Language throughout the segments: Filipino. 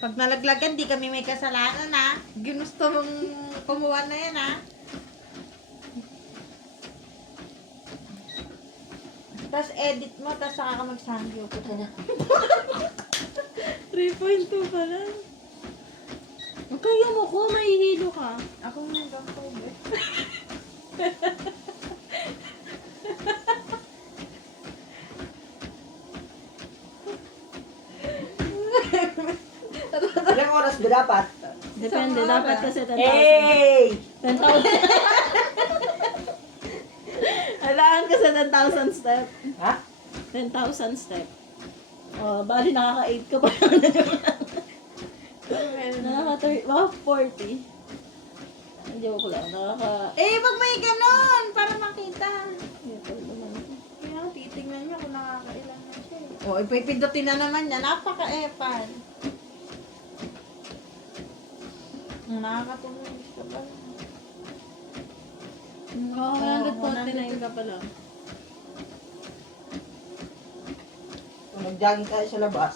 Pag nalaglagan, di kami may kasalanan, ha? Ginusto mong kumuha na yan, ha? Tapos edit mo, tapos saka ka mag-sangyo. Puta na. 3.2 pala. Kaya mo ko, mahihilo ka. Ako nga ganito, eh. Ilang oras ba dapat? Depende, Isang dapat oras. kasi 10,000. Hey! 10,000. Kailangan kasi 10,000 step. Ha? 10,000 step. Oh, bali nakaka-8 ka pa lang na Nakaka-40. Joke lang, Eh, pag may ganon, para makita. Ito naman. Kaya titignan niya kung nakakailan na siya. O, ipipindutin na naman niya. Napaka-epal. Nakakatulong gusto ba? Oo, 149 ka pa lang. Kung nag-jogging tayo sa labas.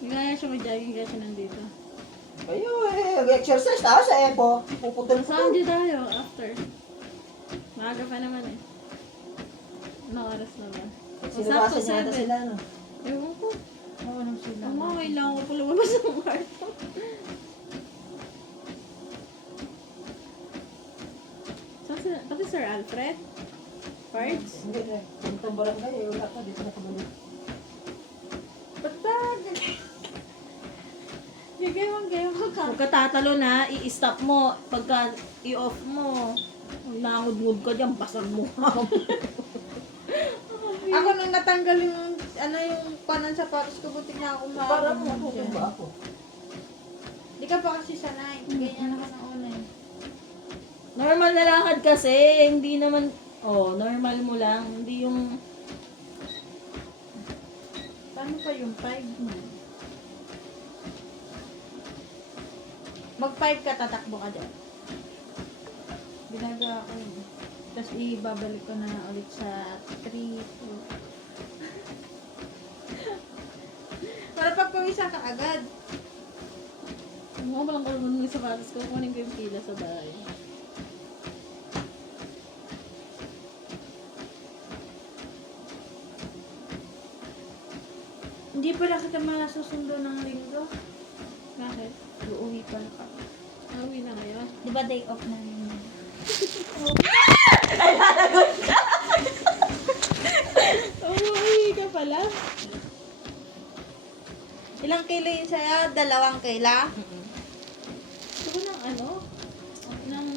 Hindi kaya siya mag-jogging kasi nandito. Kayo mag-exercise tayo sa Epo. Puputol Saan di tayo after? Maaga pa naman eh. Anong oras na ba? Sinabasan Sakto, yata 7. sila, no? Ewan ko. Oo, nang sila. Umaway lang ako pa lumabas ng kwarto. Saan sila? Pati Sir Alfred? Parts? Hindi na. Puntang barangay, wala pa. Dito na kabalik. Ba't ba? Gagawin ka. Huwag ka tatalo na, i-stop mo. Pagka i-off mo, nangudngud ka dyan, basag mo. Ako nung natanggal yung, yung panan sapatos ko, butik na ako Parang makakabot ano ba ako? Di ka pa kasi sanay. Ganyan ako ng una eh. Normal na lakad kasi, hindi naman, normal mo lang. Hindi yung, Paano pa yung 5 mo? Mag-5 ka, tatakbo ka dyan. Ginagawa ko yun. Tapos ibabalik ko na ulit sa 3, 2. Para pagpawisan ka agad. ano ba lang ko naman yung sapatos ko, kunin ko yung pila sa bahay. Hindi pala kita masusundo ng linggo. Bakit? Uuwi pala ka. Uwi na ngayon. Di ba day off na yun? Uwi ka pala? Ilang kilo yun sa'yo? 2 kilo? Gusto ko ng ano? Ng...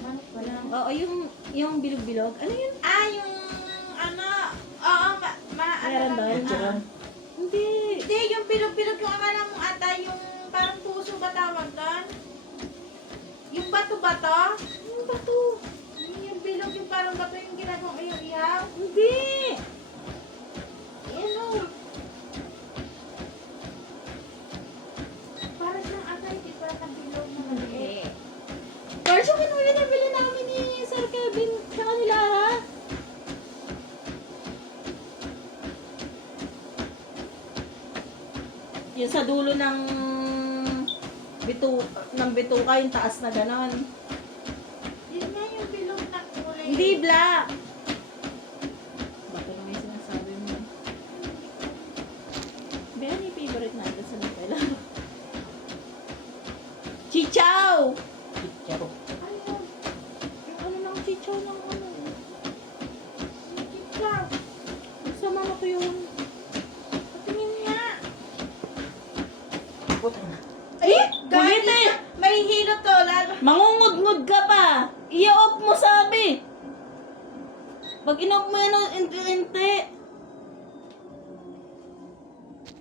Manok pa lang. Oo, yung bilog-bilog. Ano yun? Yung oo, Meron doon? Chiron. Hindi. Hindi, yung pilog-pilog yung akala mo ata yung parang puso ba tawag doon? Yung bato-bato? Yung bato. Yung bilog yung parang bato yung ginagawa mo yung ihaw? Hindi. Ano? Parang siyang ata hindi pa na bilog na maliit. Parso ko nung binabili namin ni Sir Kevin sa kanila ha? Yung sa dulo ng bituka, yung taas na ganon. Yun nga yung bilog na kulay. Hindi black. Bato lang yung sinasabi mo. Ben, yung favorite natin sa Nutella. Chichaw! Chicharo. Ayun. Yung ano ng chichaw ng ano. Chichaw. Sa mama ko yun. Patingin nga. Putang na. Ay! Guys, Kulit eh! may hilo to. Lalo. Mangungud-ngud ka pa! I-off mo sabi! Pag in-off mo yan, inte-inte.